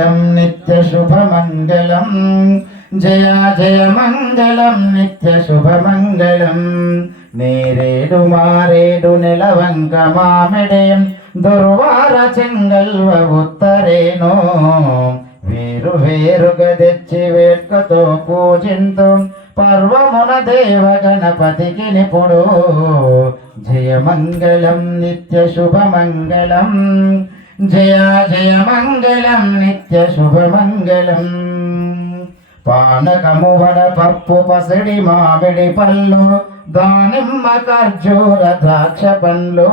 నిత్యశుభమంగళం. జయ జయ మంగళం. నిత్యశుభమంగళం. నేరేడు మారేడు నెలవంక మామిడేం. దుర్వార చెంగల్వ ఉత్తరేనో. వేరు వేరుగా తెచ్చి వేడుకతో పూజింతు. పర్వమున దేవ గణపతికి నిపుడు. జయమంగళం నిత్య శుభమంగళం జయ జయ మంగళం నిత్య శుభమంగళం. పానకము వడ పప్పు పసిడి మామిడి పళ్ళు దానిమ్మ ఖర్జూర ద్రాక్ష పండ్లు.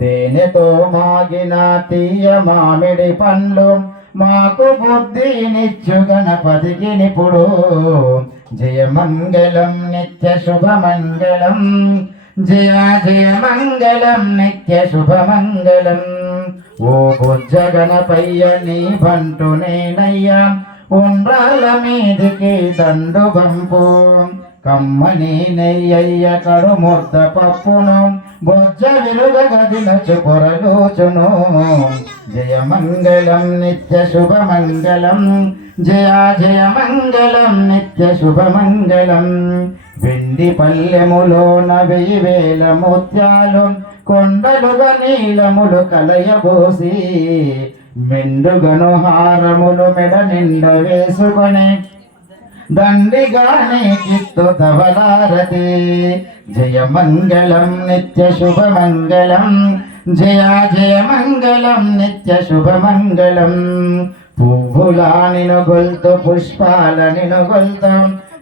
తేనెతో మాగిన తీయ మామిడి పండ్లు మాకు బుద్ధినిచ్చు గణపతికి నిపుడు. జయమంగళం నిత్య శుభమంగళం. జయ జయ మంగళం నిత్య శుభమంగళం. ఓ బుజ్జ నీ బంటు నేనయ్యా ఉండ్రాల మీదికి దండు పంపు కమ్మని నెయ్యయ్య కడు ముద్ద పప్పును బొజ్జ విరుగ గదినచు పొరలోచును. జయ మంగళం నిత్య శుభమంగళం జయ జయ మంగళం నిత్య శుభమంగళం వెండి పల్లెములోన వెయ్యి వేల ముత్యాలు కొండలుగా నీలములు కలయబోసి మెండుగను హారములు మెడ నిండ వేసుకొని దండిగానే కిత్తు ధవలారతి జయ మంగళం నిత్య శుభమంగళం జయ జయ మంగళం నిత్య శుభమంగళం. పువ్వులాని నినుగొల్తు పుష్పాల నినుగొల్తు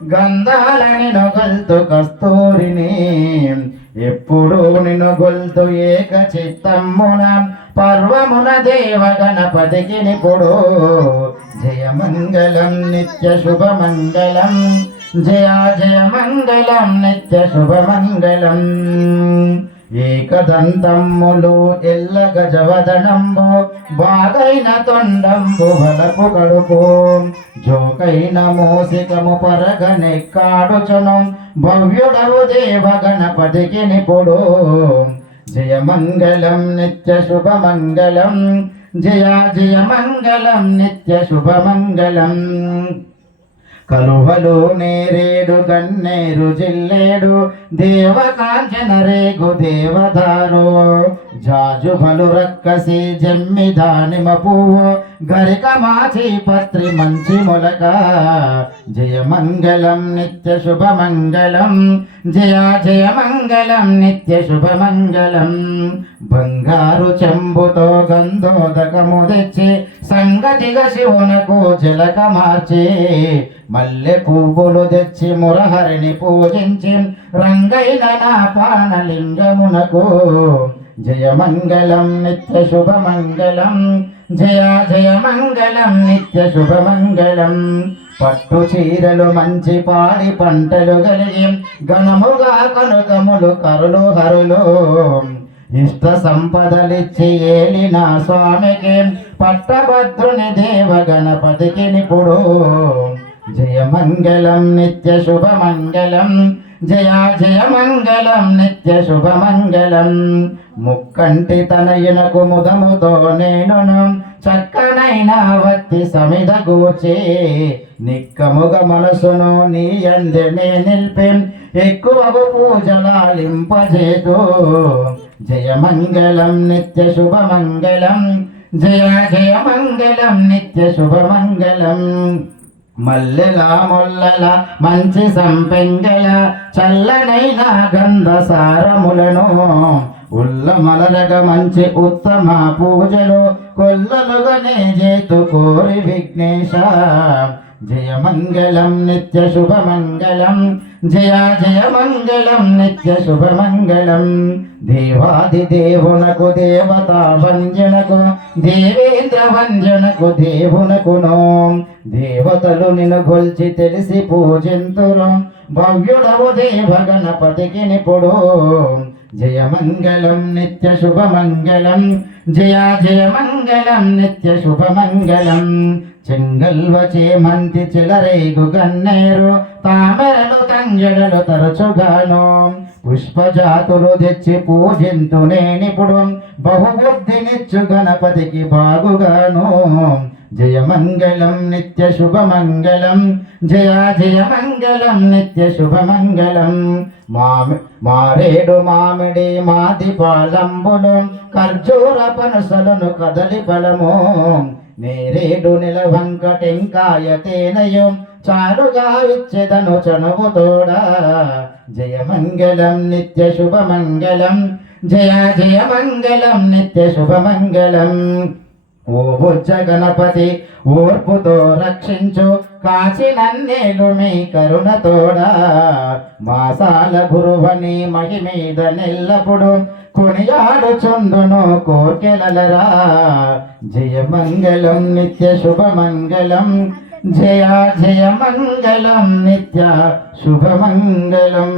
గంధాల నినుగొల్తు కస్తూరిని. ఎప్పుడు నినుగొల్తు ఏక చిత్తమ్మున పర్వమున దేవ గణపతికి నిపుడు జయ మంగళం నిత్య శుభమంగళం. జయ జయ మంగళం నిత్య శుభమంగళం. ఏకదంతమ్ములు ఎల్ల గజవదనంబు బాగైన తొండంబు బలపు కడుపు. జోకైన మోసికము పరగనెక్కాడుచును భవ్యుడవు దేవ గణపతికి నిపుడు. జయ మంగళం నిత్య శుభమంగళం జయ జయ మంగళం నిత్య శుభమంగళం. కలువలు నేరేడు గన్నేరు జిల్లేడు దేవ కాంచన రేగు దేవదారు. జాజు బలు రక్కసి జమ్మి దానిమ పువ్వు గరిక మాచి పత్రి మంచి మొలక. జయ మంగళం నిత్య శుభమంగళం జయ జయ మంగళం నిత్య శుభమంగళం బంగారు చెంబుతో గంధోదకము తెచ్చి సంగతిగా శివునకు జలక మార్చి మల్లె పువ్వులు తెచ్చి మురహరిని పూజించి రంగైన నా పానలింగమునకు జయ మంగళం నిత్య శుభమంగళం. జయ జయ మంగళం నిత్య శుభమంగళం. పట్టు చీరలు మంచి పాడి పంటలు కలిగి ఘనముగా కనుగములు కరులు హరులు. ఇష్ట సంపదలిచ్చి ఏలిన స్వామికి పట్టభద్రుని దేవ గణపతికి నిపుడు. జయ మంగళం నిత్య శుభమంగళం. జయా జయ మంగళం నిత్య శుభమంగళం ముక్కంటి తనయునకు ముదముతో నేనును చక్కనైన వత్తి సమిద గూచి నిక్కముగ మనసును నీ అందెనే నిల్పి ఎక్కువగు పూజలాలింపజేతు జయ మంగళం నిత్య శుభమంగళం జయ జయ మంగళం నిత్య శుభమంగళం మల్లెల మొల్లల మంచి సంపెంగల చల్లనైన గంధ సారములను ఉల్ల మలరగ మంచి ఉత్తమ పూజలు కొల్లలుగనే చేతు కోరి విఘ్నేశ. జయమంగళం నిత్య శుభమంగళం. జయ జయ మంగళం నిత్య శుభమంగళం. దేవాది దేవునకు దేవతా వంజనకు దేవేంద్ర వంజనకు దేవునకును. దేవతలు నిన్ను గొల్చి తెలిసి పూజింతురు. భవ్యుడవు దేవ గణపతికి నిపుడు. జయ మంగళం నిత్య శుభమంగళం. జయ జయ మంగళం నిత్య శుభమంగళం. చెంగల్వచే మంతి చెలరేగు గన్నేరు తామరలు తంజడలు తరచుగాను. పుష్పజాతులు తెచ్చి పూజింతు నేనిప్పుడు బహుబుద్ధినిచ్చు గణపతికి బాగుగాను. జయ మంగళం నిత్య శుభమంగళం జయ జయ మంగళం నిత్య శుభమంగళం. మామి మారేడు మామిడి మాది పాలంబులు ఖర్జూర పనసలను కదలి ఫలము. నేరేడు నెల వెంకటెంకాయ తేనయం చారుగా విచ్చెదను చనువు తోడ. జయ మంగళం నిత్య శుభమంగళం జయ జయ మంగళం నిత్య శుభమంగళం. ఓ బుజ్జ గణపతి ఓర్పుతో రక్షించు. కాచినన్నేలు మీ కరుణతోడ మాసాల గురువని మహి మీద నెల్లప్పుడు కొనియాడుచుందును కోకెలరా జయ మంగళం నిత్య శుభమంగళం. జయ జయ మంగళం నిత్య శుభమంగళం.